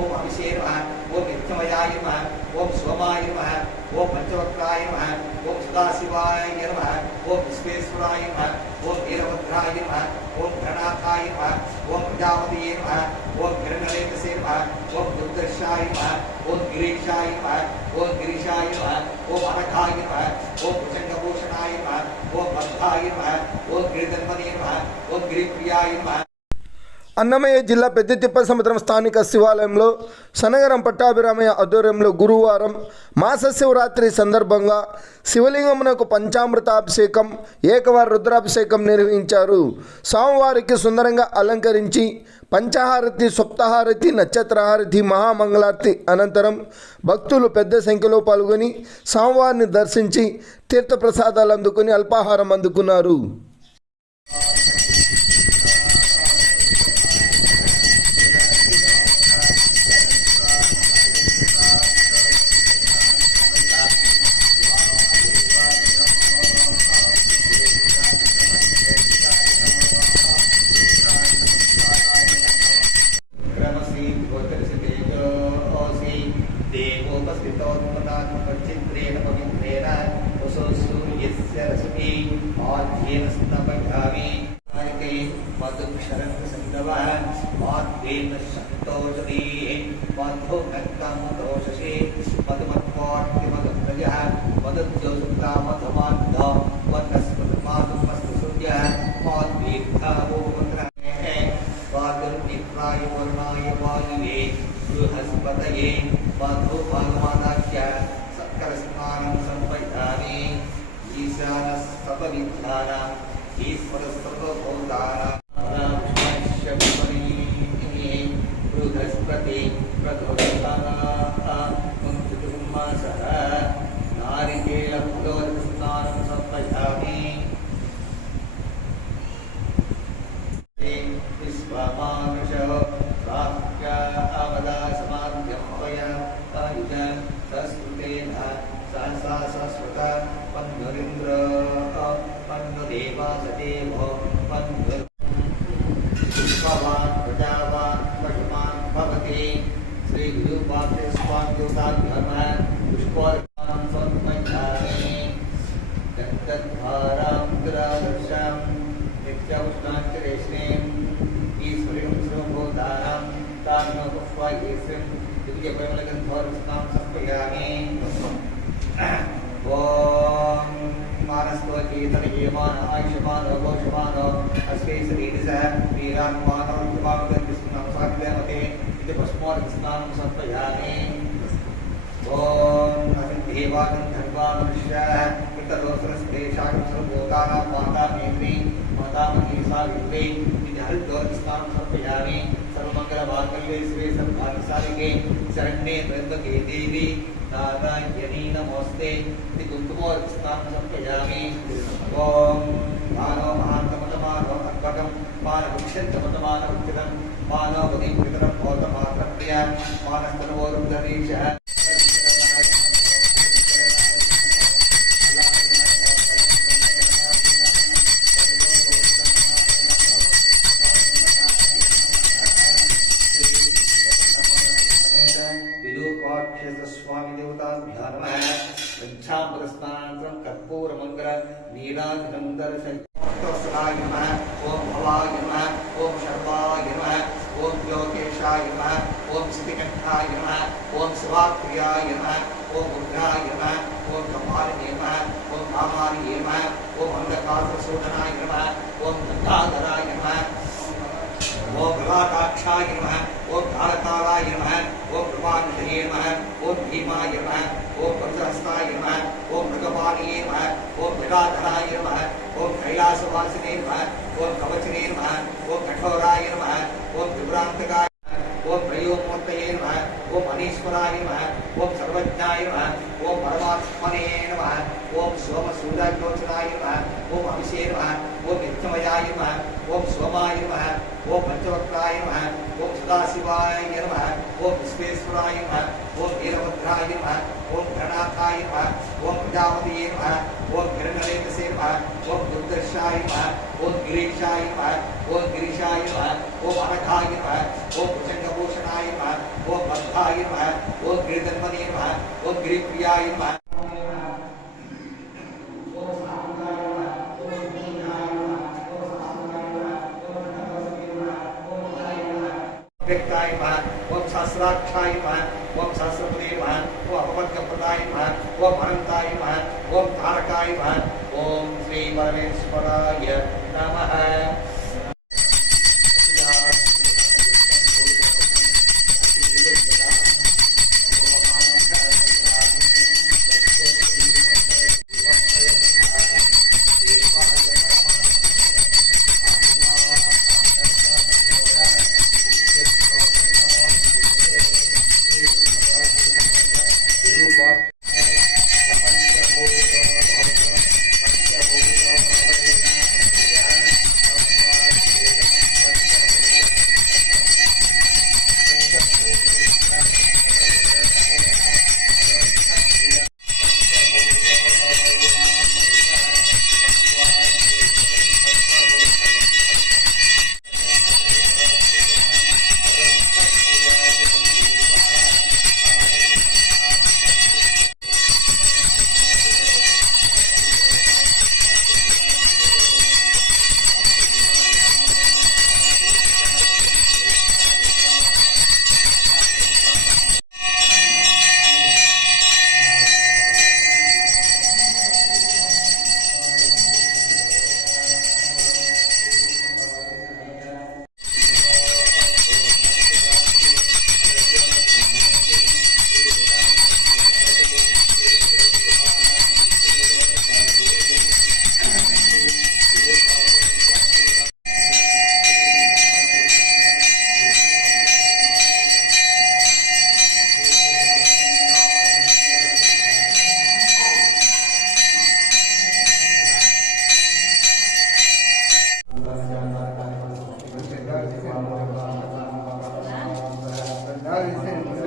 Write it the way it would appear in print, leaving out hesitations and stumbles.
ओम अभिषेक नमः ओम नित्यमयाय नमः ओम सोमाय नमः ओम पंचवक्त्राय नमः ओम सदाशिवाय नमः ओम विश्वेश्वराय नमः ओम वीरभद्राय नमः ओम गणनाथाय नमः ओम प्रजापतये नमः ओम हिरण्यलेखसे नमः ओम दुर्दर्शाय नमः ओम गिरीशाय नमः ओम गिरीशाय नमः ओम अनघाय नमः ओम भुजंगभूषणाय नमः ओम बद्धाय नमः ओम गिरिधन्वने नमः ओम गिरिप्रियाय नमः। అన్నమయ్య జిల్లా పెద్దతిప్ప సముద్రం స్థానిక శివాలయంలో సనగరం పట్టాభిరామయ్య ఆధ్వర్యంలో గురువారం మాస శివరాత్రి సందర్భంగా శివలింగమునకు పంచామృతాభిషేకం ఏకవార రుద్రాభిషేకం నిర్వహించారు. స్వామివారికి సుందరంగా అలంకరించి పంచహారతి, సప్తహారతి, నక్షత్రహారతి, మహామంగళారతి అనంతరం భక్తులు పెద్ద సంఖ్యలో పాల్గొని స్వామివారిని దర్శించి తీర్థప్రసాదాలు అందుకుని అల్పాహారం అందుకున్నారు. देवोपस्थितोन्मदात्मचित्रेण पवित्रेण वसुसूर्यस्य रश्मि आद्येन स्नपयामि कार्के मधुक्षरन्तसन्दवः आद्येन शक्तोषधि मधुनक्तं दोषसे मधुमत्वार्तिमधुप्रजः मधुद्योसुक्ता मधुमान्ध वनस्पतिमाधुमस्तु सूर्यः आद्येत्थावोपत्रः वायुर्नित्राय वर्णाय वायुवे बृहस्पतये मधु भगवानाख्य सक्कर स्नानं संपयामि ईशानः सर्वविद्यानां ईश्वरः सर्वभूतानां बृहस्पति प्रथमस्थानः मुञ्चतुर्मासः नारिकेलफलोदकस्नानं संपयामि विश्वमानुषः सहसा सस्वत पन्नुरिन्द्र पन्नुदेवासदेव पन्नुर्भवान् प्रजावान् पशुमान् भवति श्रीगुरुपात्र स्वाद्योताभ्यमः पुष्पोर्घ्यान् समर्पयामि दन्तद्वारां दुरादर्शां नित्योष्णाञ्चरेष्णीम् ईश्वरीं सर्वभूतानां तान्नो पुष्पायेष्णीं दिव्यपरिमलगन्धर्वस्नां समर्पयामि। ओम मानस्तोकीतनयेमान आयुष्मान घोषमान अस्मै शरीरसः वीरात्मान विभागदृष्णां साग्रमते इति भस्मोर्स्नानं समर्पयामि। ओम देवागन्धर्वामनुष्याः पितरोसरस्तेषां सर्वभूतानां माता मेत्री मातामही सावित्री इति हरिद्वारस्नानं समर्पयामि। सर्वमङ्गलमाङ्गल्ये शिवे सर्वार्थसाधिके शरण्ये त्र्यम्बके देवी नारायणी नमोस्ते इति कुङ्कुमोर्स्नानं समर्पयामि। ओम मानो महान्तमतमानो अद्भुतं मानवृक्षन्तमतमानवृक्षितं मानवदीं पितरं भौतमात्रप्रिया मानस्तनवोरुद्धरीशः स्वामी देवताभ्यो नमः। पंचामृतस्नानानन्तरं कर्पूरमङ्गल नीराजनं दर्शयामि। नमः ओम भवाय नमः ओम शर्वाय नमः ओम योगेशाय नमः ओम सिद्धिकण्ठाय नमः ओम शिवाप्रियाय नमः ओम रुद्राय नमः ओम कपालिने नमः ओम कामालिने नमः ओम अंधकासुरशोधनाय नमः ओम गंगाधराय नमः ओम प्रभाकाक्षाय नमः ओम धारकालाय नमः ओम प्रभानिधये नमः ओम भीमाय नमः ओम वज्रहस्ताय नमः ओम मृगपालिये नमः ओम मृगाधराय नमः ओम कैलासवासिने नमः ओम कवचने नमः ओम कठोराय नमः ओम त्रिपुरान्तकाय ओम त्रयोमूर्तये नमः ओम अनीश्वराय नमः ओम सर्वज्ञाय नमः ओम परमात्मने नमः ओम सोमसूर्यगोचराय नमः ओम अभिषेक नमः ओम नित्यमयाय नमः ओम सोमाय नमः ओम पंचवक्त्राय नमः ओम सदाशिवाय नमः ओम विश्वेश्वराय नमः ओम वीरभद्राय नमः ओम गणनाथाय नमः ओम प्रजापतये नमः ओम हिरण्यलेखसे नमः ओम दुर्दर्शाय नमः ओम गिरीशाय नमः ओम गिरीशाय नमः ओम अनघाय नमः ओम भुजंगभूषणाय नमः ओम गिरिवराहाय नमः ओम गिरिधन्वने नमः ओम गिरिप्रियाय नमः व्यक्ताय नमः ओम सहस्राक्षाय नमः ओम सहस्रपदे नमः ओम अपवर्गप्रदाय नमः ओम अनंताय नमः ओम तारकाय नमः ओम श्री परमेश्वराय नमः। Now you think